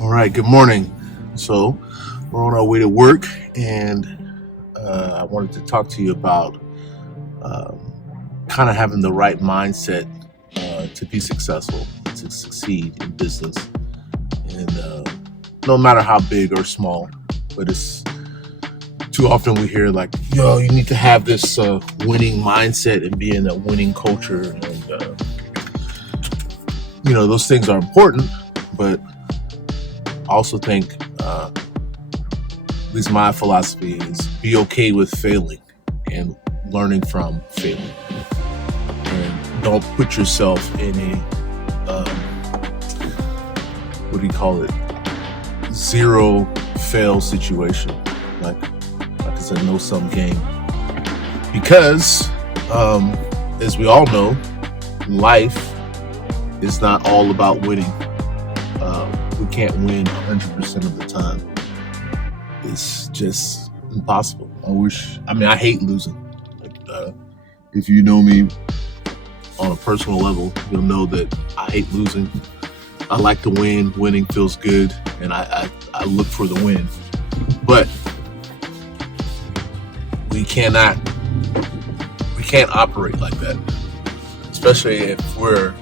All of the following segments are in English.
All right, good morning. So we're on our way to work, and I wanted to talk to you about um, kind of having the right mindset to be successful, to succeed in business, and no matter how big or small. But it's too often we hear like, you need to have this winning mindset and be in a winning culture, and those things are important, but I also think, at least my philosophy is be okay with failing and learning from failing. And don't put yourself in a, what do you call it, zero fail situation. Like it's a no-sum game. Because, as we all know, life is not all about winning. We can't win 100% of the time. It's just impossible. I hate losing. If you know me on a personal level, you'll know that I hate losing. I like to win. Winning feels good, and I look for the win. But we can't operate like that, especially if we're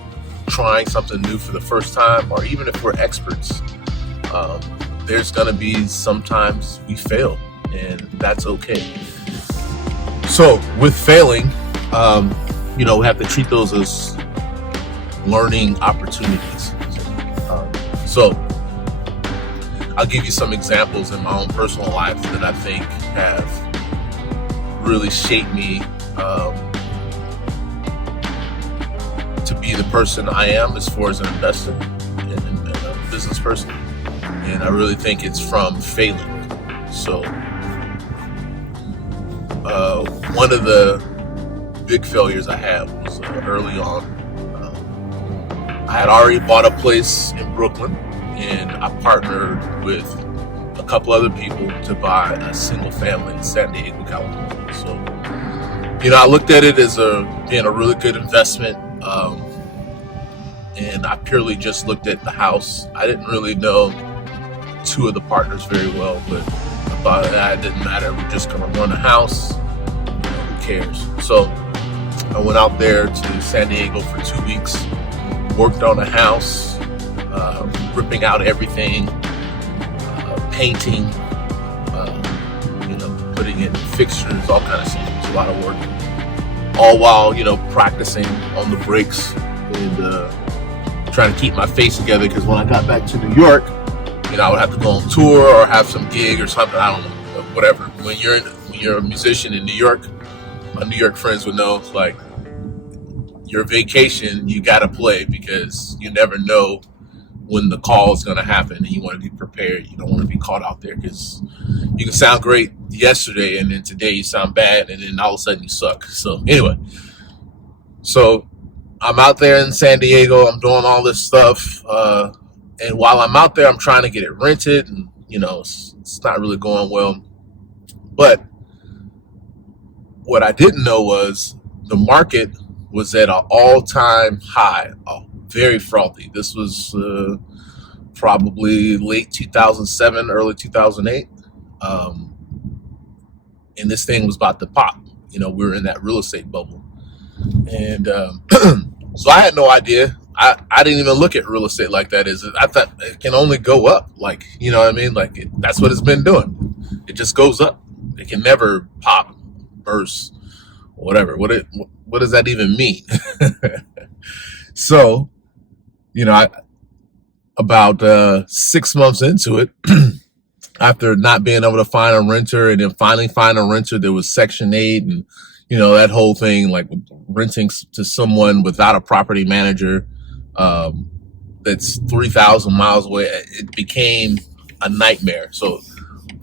trying something new for the first time, or even if we're experts. There's gonna be sometimes we fail, and that's okay. So with failing, we have to treat those as learning opportunities. So I'll give you some examples in my own personal life that I think have really shaped me to be the person I am as far as an investor and a business person. And I really think it's from failing. So one of the big failures I had was early on. I had already bought a place in Brooklyn, and I partnered with a couple other people to buy a single family in San Diego, California. So, I looked at it as being a really good investment. And I purely just looked at the house. I didn't really know two of the partners very well, but I thought that it didn't matter. We're just going to run a house. Who cares? So I went out there to San Diego for 2 weeks, worked on a house, ripping out everything, painting, putting in fixtures, all kind of stuff. It was a lot of work. All while, practicing on the brakes and trying to keep my face together, because when I got back to New York, I would have to go on tour or have some gig or something. I don't know, whatever. When you're a musician in New York, my New York friends would know, like, your vacation, you got to play, because you never know when the call is going to happen, and you want to be prepared. You don't want to be caught out there, because you can sound great yesterday and then today you sound bad, and then all of a sudden you suck. So anyway, I'm out there in San Diego. I'm doing all this stuff. And while I'm out there, I'm trying to get it rented, and, it's not really going well. But what I didn't know was the market was at an all-time high, very frothy. This was probably late 2007, early 2008. And this thing was about to pop. We were in that real estate bubble. And so I had no idea. I didn't even look at real estate like that. I thought it can only go up. Like, you know what I mean? Like, that's what it's been doing. It just goes up. It can never pop, burst, whatever. What does that even mean? So, about 6 months into it, after not being able to find a renter, and then finally find a renter, there was Section 8 and, that whole thing, like renting to someone without a property manager, that's 3,000 miles away. It became a nightmare. So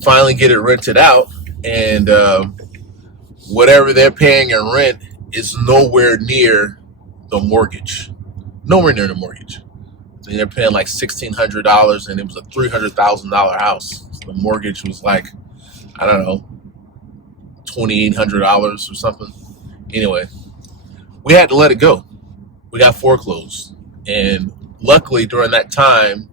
finally get it rented out, and whatever they're paying in rent is nowhere near the mortgage. Nowhere near the mortgage. And they're paying like $1,600, and it was a $300,000 house. The mortgage was like, I don't know, $2,800 or something. Anyway, we had to let it go. We got foreclosed. And luckily during that time,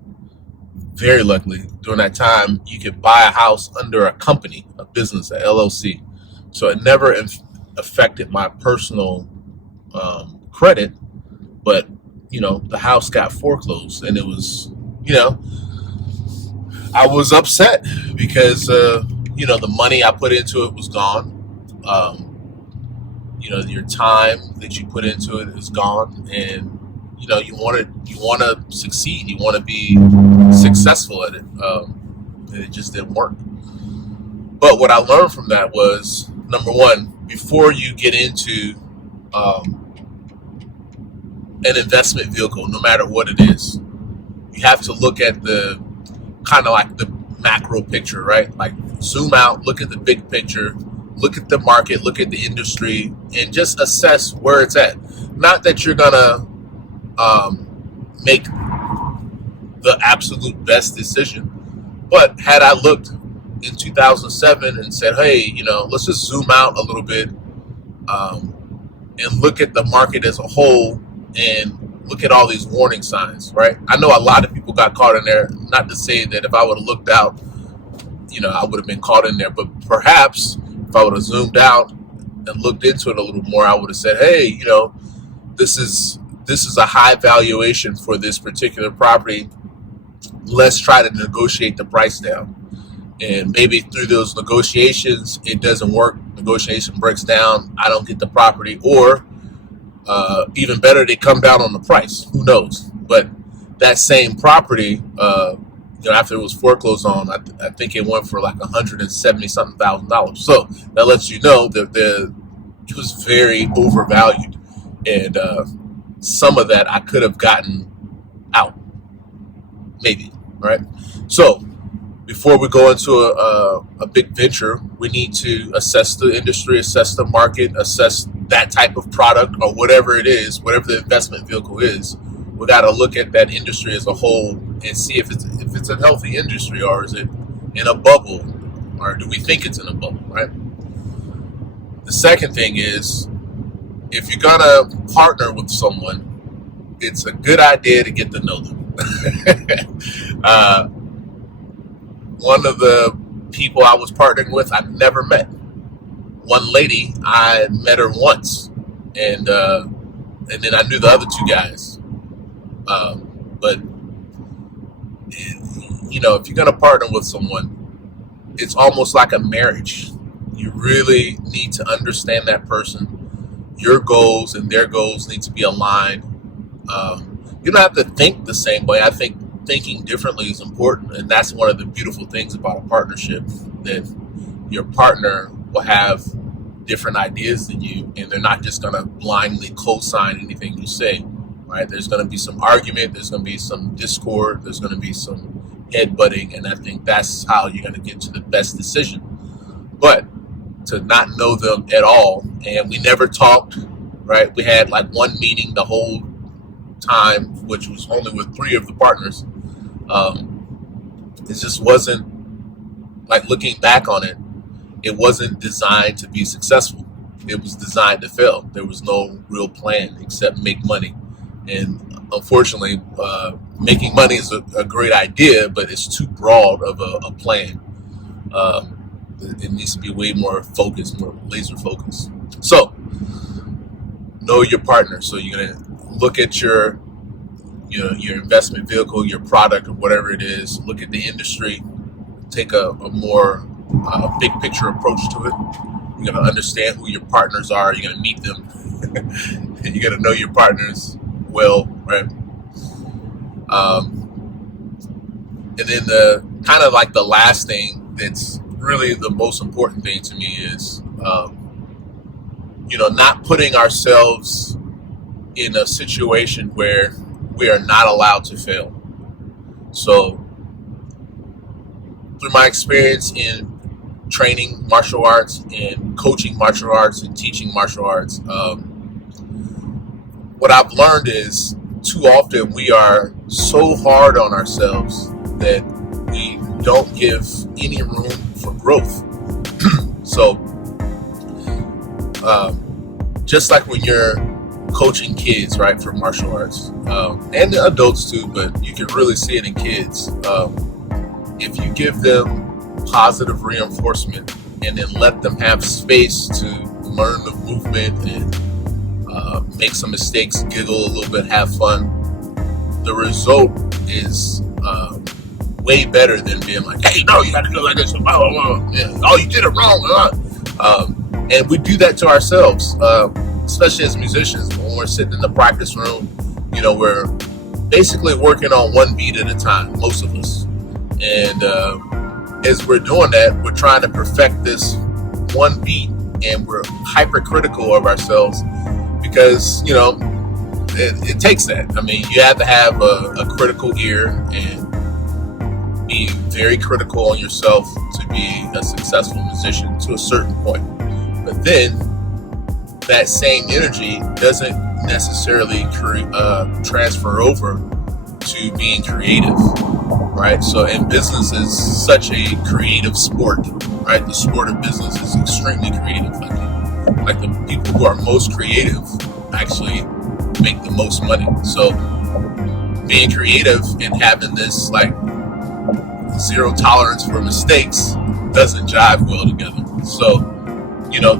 very luckily, during that time, you could buy a house under a company, a business, a LLC. So it never affected my personal credit, but the house got foreclosed, and it was, you know, I was upset because the money I put into it was gone. Your time that you put into it is gone, and you want to succeed, you want to be successful at it, and it just didn't work. But what I learned from that was, number one, before you get into an investment vehicle, no matter what it is, you have to look at the kind of like the macro picture, right? Like, zoom out, look at the big picture, look at the market, look at the industry, and just assess where it's at. Not that you're gonna make the absolute best decision, but had I looked in 2007 and said, hey, let's just zoom out a little bit, and look at the market as a whole, and look at all these warning signs, right? I know a lot of people got caught in there. Not to say that if I would have looked out, I would have been caught in there, but perhaps if I would have zoomed out and looked into it a little more, I would have said, hey, this is a high valuation for this particular property. Let's try to negotiate the price down. And maybe through those negotiations, it doesn't work. Negotiation breaks down. I don't get the property, or even better, they come down on the price. Who knows? But that same property, after it was foreclosed on, I think it went for like $170 something thousand. So that lets you know that it was very overvalued, and some of that I could have gotten out, maybe, right? So before we go into a big venture, we need to assess the industry, assess the market, assess that type of product or whatever it is, whatever the investment vehicle is. We got to look at that industry as a whole and see if it's a healthy industry, or is it in a bubble, or do we think it's in a bubble, right? The second thing is, if you're gonna partner with someone, it's a good idea to get to know them. One of the people I was partnering with, I never met. One lady, I met her once, and then I knew the other two guys. But if you're gonna partner with someone, it's almost like a marriage. You really need to understand that person. Your goals and their goals need to be aligned. You don't have to think the same way. I think thinking differently is important, and that's one of the beautiful things about a partnership, that your partner will have different ideas than you, and they're not just going to blindly co-sign anything you say, right? There's going to be some argument, there's going to be some discord, there's going to be some head-butting, and I think that's how you're going to get to the best decision. But to not know them at all, and we never talked, right? We had like one meeting the whole time, which was only with 3 of the partners. It just wasn't, like, looking back on it, it wasn't designed to be successful. It was designed to fail. There was no real plan except make money. And unfortunately, making money is a great idea, but it's too broad of a plan. It needs to be way more focused, more laser focused. So, know your partner. So you're gonna look at your investment vehicle, your product, or whatever it is. Look at the industry. Take a more big picture approach to it. You're gonna understand who your partners are. You're gonna meet them, and you're gonna know your partners well, right? And then the kind of like the last thing that's really the most important thing to me is, not putting ourselves in a situation where we are not allowed to fail. So, through my experience in training martial arts and coaching martial arts and teaching martial arts, what I've learned is too often we are so hard on ourselves that we don't give any room for growth. So, just like when you're coaching kids, right, for martial arts, and adults too, but you can really see it in kids. if you give them positive reinforcement and then let them have space to learn the movement and make some mistakes, giggle a little bit, have fun, the result is way better than being like, hey, no, you got to do it like this. Yeah, oh, you did it wrong. And we do that to ourselves, especially as musicians. When we're sitting in the practice room, we're basically working on one beat at a time, most of us. And as we're doing that, we're trying to perfect this one beat, and we're hypercritical of ourselves because, it takes that. I mean, you have to have a critical ear and be very critical on yourself to be a successful musician to a certain point. But then that same energy doesn't necessarily transfer over to being creative, right? So, and business is such a creative sport, right? The sport of business is extremely creative. Like the people who are most creative actually make the most money. So being creative and having this like zero tolerance for mistakes doesn't jive well together. So,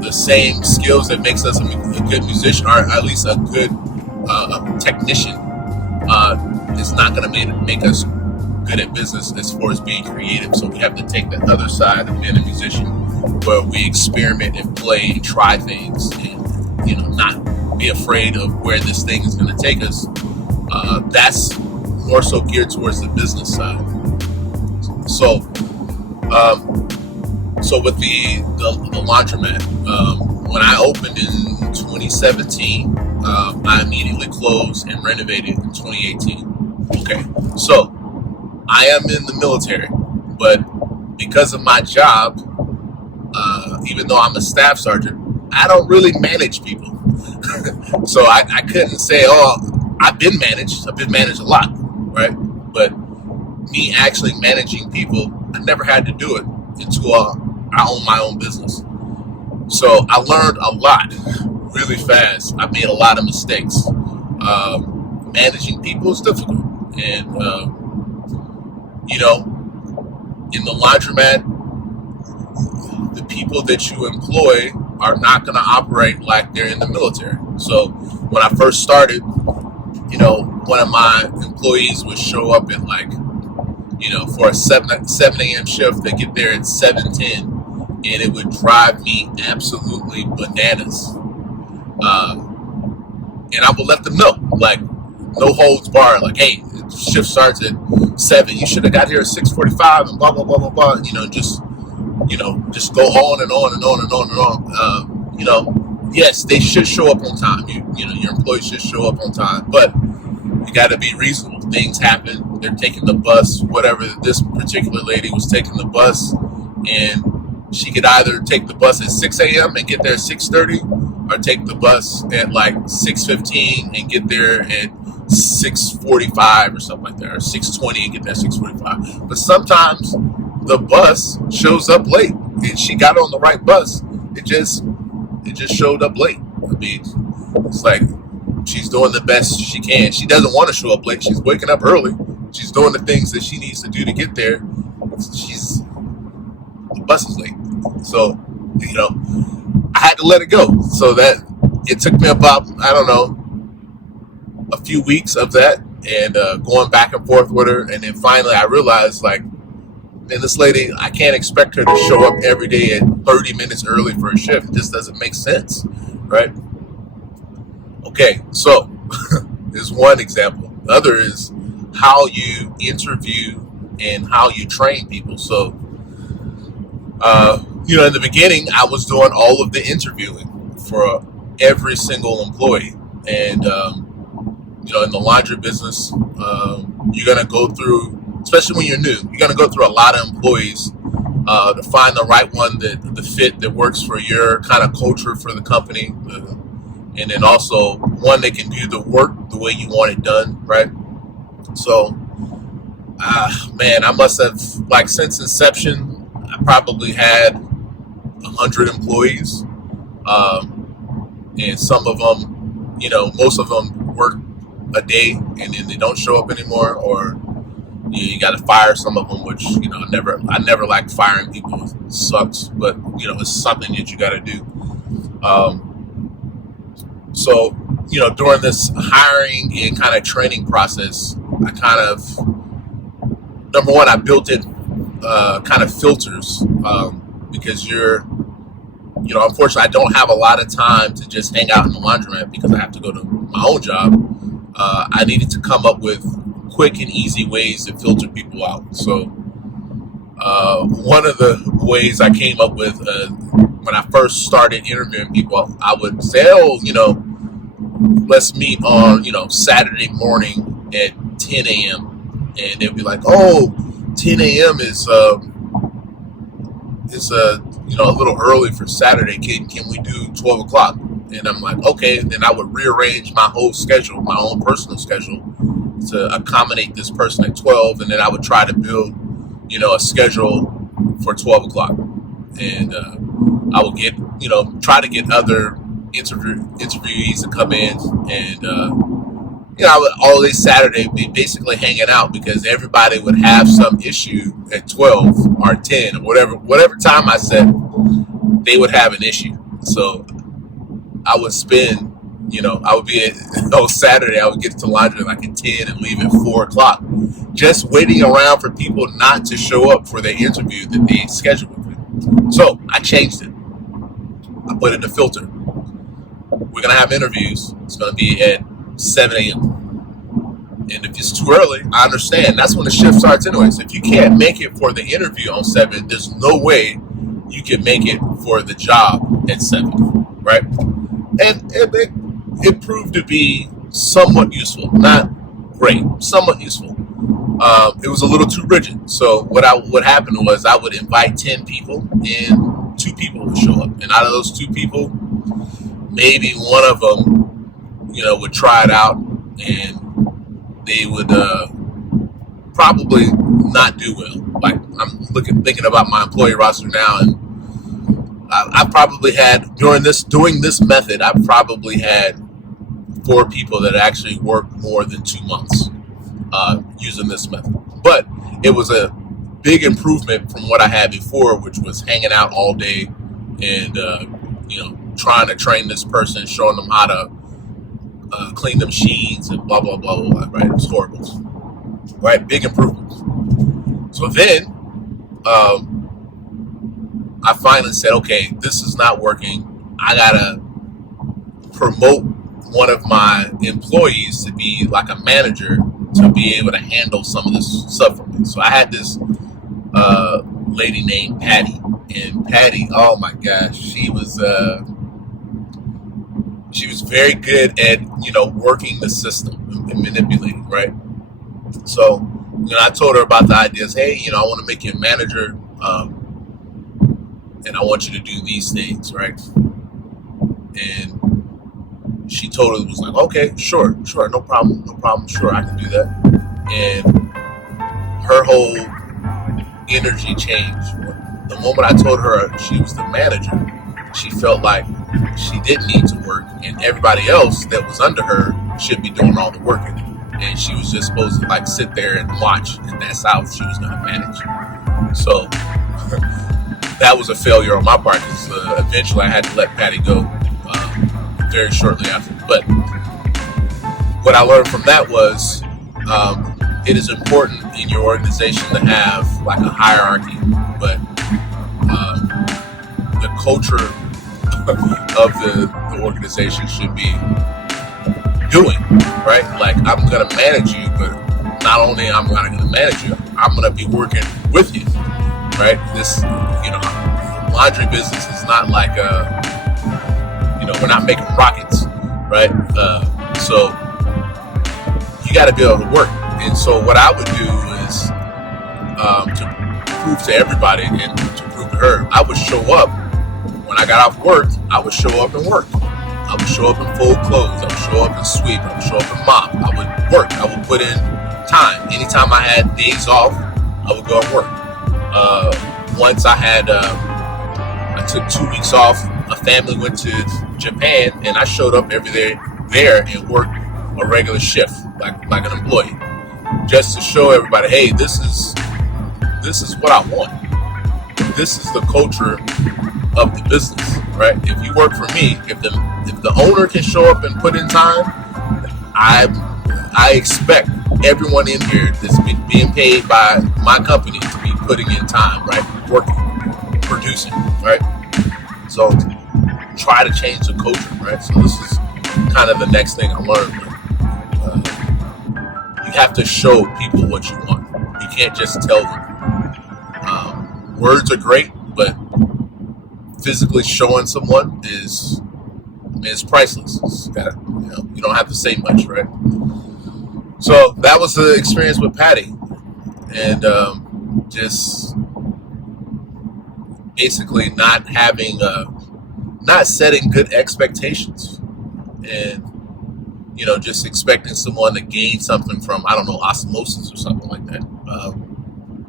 the same skills that makes us a good musician, or at least a good technician, is not going to make us good at business as far as being creative. So we have to take the other side of being a musician, where we experiment and play and try things, and not be afraid of where this thing is going to take us. That's more so geared towards the business side. So with the laundromat, when I opened in 2017, I immediately closed and renovated in 2018. Okay, so I am in the military, but because of my job, even though I'm a staff sergeant, I don't really manage people. So I couldn't say, oh, I've been managed a lot, right? But me actually managing people, I never had to do it until I own my own business. So I learned a lot really fast. I made a lot of mistakes. Managing people is difficult. And, in the laundromat, the people that you employ are not going to operate like they're in the military. So when I first started, one of my employees would show up at for a 7 a.m. shift. They get there at 7:10, and it would drive me absolutely bananas. And I would let them know, no holds barred, hey, shift starts at 7. You should have got here at 6:45, and blah blah blah blah blah. Just go on and on and on and on and on. Yes, they should show up on time. Your employees should show up on time, but you got to be reasonable. Things happen. They're taking the bus. Whatever. This particular lady was taking the bus, and she could either take the bus at 6 a.m. and get there at 6:30, or take the bus at 6:15 and get there at 6:45 or something like that, or 6:20 and get there at 6:45. But sometimes the bus shows up late, and she got on the right bus. It just showed up late. I mean, it's like she's doing the best she can. She doesn't want to show up late. She's waking up early. She's doing the things that she needs to do to get there. The bus is late. So, I had to let it go. So that it took me about, a few weeks of that, and going back and forth with her. And then finally I realized, man, this lady, I can't expect her to show up every day at 30 minutes early for a shift. It just doesn't make sense, right? Okay, so there's one example. The other is how you interview and how you train people. So, in the beginning, I was doing all of the interviewing for every single employee. And, in the laundry business, you're going to go through, especially when you're new, you're going to go through a lot of employees to find the right one, the fit that works for your kind of culture for the company. And then also one that can do the work the way you want it done, right? So, man, I must have, since inception, I probably had 100 employees. And some of them, most of them work a day and then they don't show up anymore, or, You got to fire some of them, which, I never liked firing people. It sucks, but it's something that you got to do. So during this hiring and kind of training process, I kind of, number one, I built in kind of filters, because unfortunately, I don't have a lot of time to just hang out in the laundromat because I have to go to my own job. I needed to come up with quick and easy ways to filter people out. So one of the ways I came up with, when I first started interviewing people, I would say, let's meet on, Saturday morning at 10 a.m. And they'd be like, 10 a.m. is a little early for Saturday. Can we do 12 o'clock? And I'm like, okay. And then I would rearrange my whole schedule, my own personal schedule, to accommodate this person at 12. And then I would try to build, a schedule for 12 o'clock. And I would try to get other interviewees to come in. And, I would all day Saturday be basically hanging out because everybody would have some issue at 12 or 10 or whatever time I said, they would have an issue. So I would spend, I would be on Saturday, I would get to laundry like at 10 and leave at 4 o'clock, just waiting around for people not to show up for their interview that they scheduled with me. So I changed it. I put in a filter. We're going to have interviews. It's going to be at 7 a.m. And if it's too early, I understand. That's when the shift starts anyways. If you can't make it for the interview on 7, there's no way you can make it for the job at 7, right? And it proved to be somewhat useful. Not great, somewhat useful. It was a little too rigid. So what happened was I would invite 10 people and 2 people would show up. And out of those 2 people, maybe one of them would try it out, and they would probably not do well. Like, I'm thinking about my employee roster now, and I probably had doing this method, I probably had 4 people that actually worked more than 2 months using this method. But it was a big improvement from what I had before, which was hanging out all day and trying to train this person, showing them how to clean the machines and blah, blah, blah, blah, right? It was horrible, right? Big improvements. So then I finally said, okay, this is not working. I gotta promote one of my employees to be like a manager to be able to handle some of this stuff for me. So I had this lady named Patty, and Patty, oh my gosh, she was very good at working the system and manipulating, right? So I told her about the ideas. Hey, I want to make you a manager, and I want you to do these things, right? And she totally was like, okay, sure, no problem, sure, I can do that. And her whole energy changed. The moment I told her she was the manager, she felt like she didn't need to work, and everybody else that was under her should be doing all the working. And she was just supposed to like sit there and watch, and that's how she was going to manage. So that was a failure on my part, because eventually I had to let Patty go very shortly after. But what I learned from that was it is important in your organization to have like a hierarchy, but the culture of the organization should be doing, right? Like, I'm going to manage you, but not only am I going to manage you, I'm going to be working with you, right? This, laundry business is not like, we're not making rockets, right? So you got to be able to work. And so what I would do is to prove to everybody and to prove to her, I would show up. When I got off work, I would show up and work. I would show up and fold clothes. I would show up and sweep. I would show up and mop. I would work. I would put in time. Anytime I had days off, I would go and work. Once I took 2 weeks off. A family went to Japan, and I showed up every day there and worked a regular shift like an employee. just to show everybody, hey, this is what I want. This is the culture of the business, right? If you work for me, if the owner can show up and put in time, I expect everyone in here that's being paid by my company to be putting in time, right? Working, producing, right? So try to change the culture, right? So this is kind of the next thing I learned. You have to show people what you want. You can't just tell them. Words are great, but physically showing someone is priceless. You don't have to say much, right? So that was the experience with Patty, and just basically not setting good expectations, and just expecting someone to gain something from, I don't know, osmosis or something like that.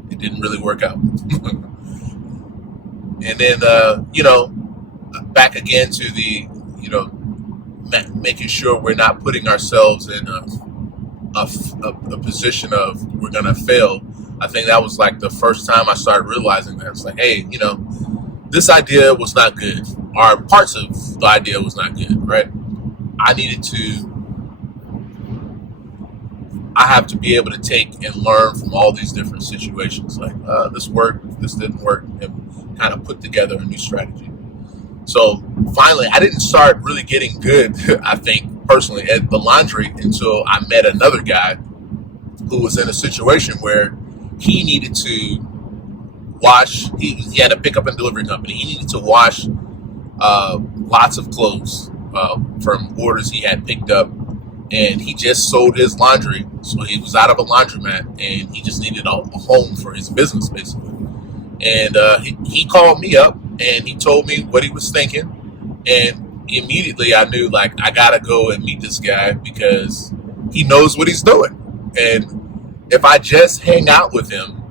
It didn't really work out. And then back again to the making sure we're not putting ourselves in a position of we're gonna fail. I think that was like the first time I started realizing that. It's like, hey, this idea was not good, or parts of the idea was not good, right? I have to be able to take and learn from all these different situations. Like, this worked, this didn't work, and kind of put together a new strategy. So finally, I didn't start really getting good, I think, personally, at the laundry until I met another guy who was in a situation where he needed to wash. He had a pickup and delivery company. He needed to wash lots of clothes from orders he had picked up. And he just sold his laundry, so he was out of a laundromat, and he just needed a home for his business, basically. And he called me up, and he told me what he was thinking, and immediately I knew, like, I gotta go and meet this guy because he knows what he's doing. And if I just hang out with him,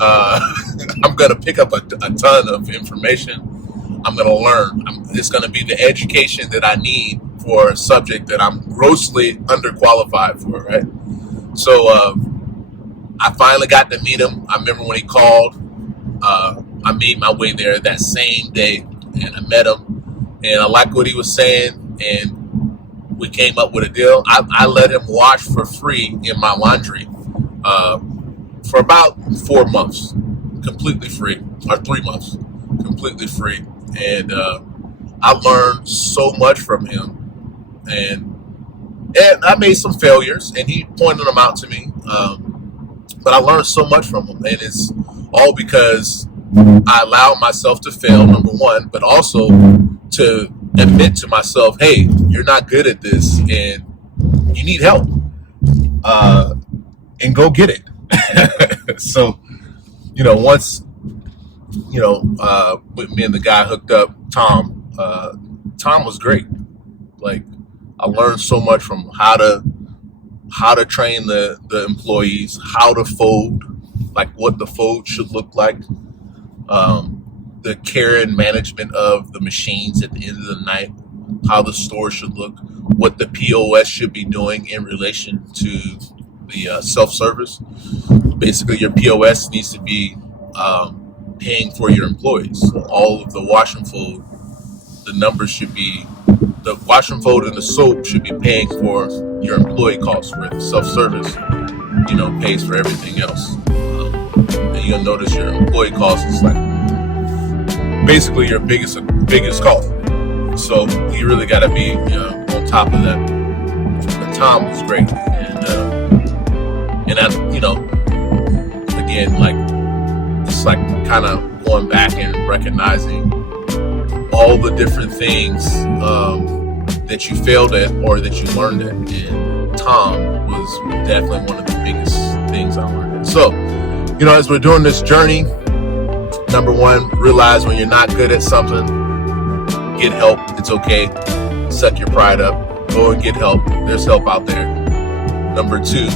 I'm gonna pick up a ton of information. I'm gonna learn. It's gonna be the education that I need for a subject that I'm grossly underqualified for, right? So I finally got to meet him. I remember when he called. I made my way there that same day, and I met him, and I liked what he was saying, and we came up with a deal. I let him wash for free in my laundry for about 4 months, completely free, or 3 months, completely free. And I learned so much from him. And I made some failures, and he pointed them out to me. But I learned so much from him, and it's all because I allowed myself to fail, number one, but also to admit to myself, hey, you're not good at this, and you need help, and go get it. So, once, with me and the guy hooked up, Tom was great. Like, I learned so much from how to train the employees, how to fold, like what the fold should look like, the care and management of the machines at the end of the night, how the store should look, what the POS should be doing in relation to the self-service. Basically, your POS needs to be paying for your employees. So all of the wash and fold, the numbers should be, the wash and fold and the soap should be paying for your employee costs, where the self-service, pays for everything else. And you'll notice your employee cost is like basically your biggest cost. So you really got to be on top of that. But Tom was great, and I, again, like, it's like kind of going back and recognizing all the different things that you failed at or that you learned at. And Tom was definitely one of the biggest things I learned at. So, as we're doing this journey, number one, realize when you're not good at something, get help. It's okay. Suck your pride up. Go and get help. There's help out there. Number two,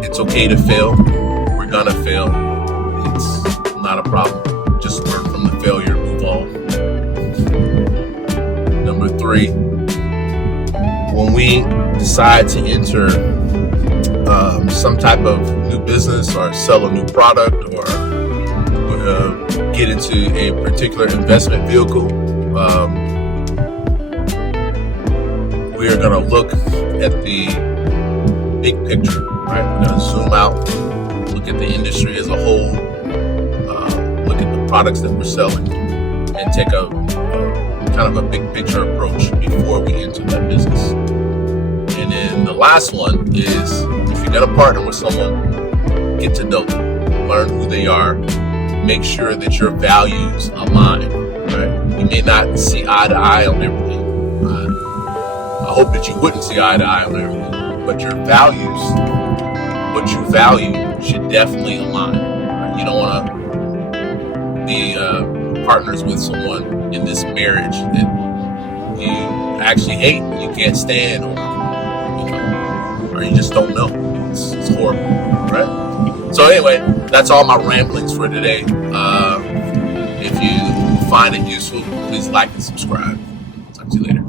it's okay to fail. We're gonna fail. It's not a problem. Just learn from the failure, move on. Number three, when we decide to enter some type of new business or sell a new product or get into a particular investment vehicle, we are going to look at the big picture, right? We're going to zoom out, look at the industry as a whole, look at the products that we're selling, and take a kind of a big picture approach before we enter that business. And then the last one is, if you're going to partner with someone, get to know them, learn who they are, make sure that your values align, right? You may not see eye to eye on everything. I hope that you wouldn't see eye to eye on everything, but your values, what you value, should definitely align. Right? You don't want to be partners with someone in this marriage that you actually hate, you can't stand, or you just don't know. It's horrible, right? So anyway, that's all my ramblings for today. If you find it useful, please like and subscribe. Talk to you later.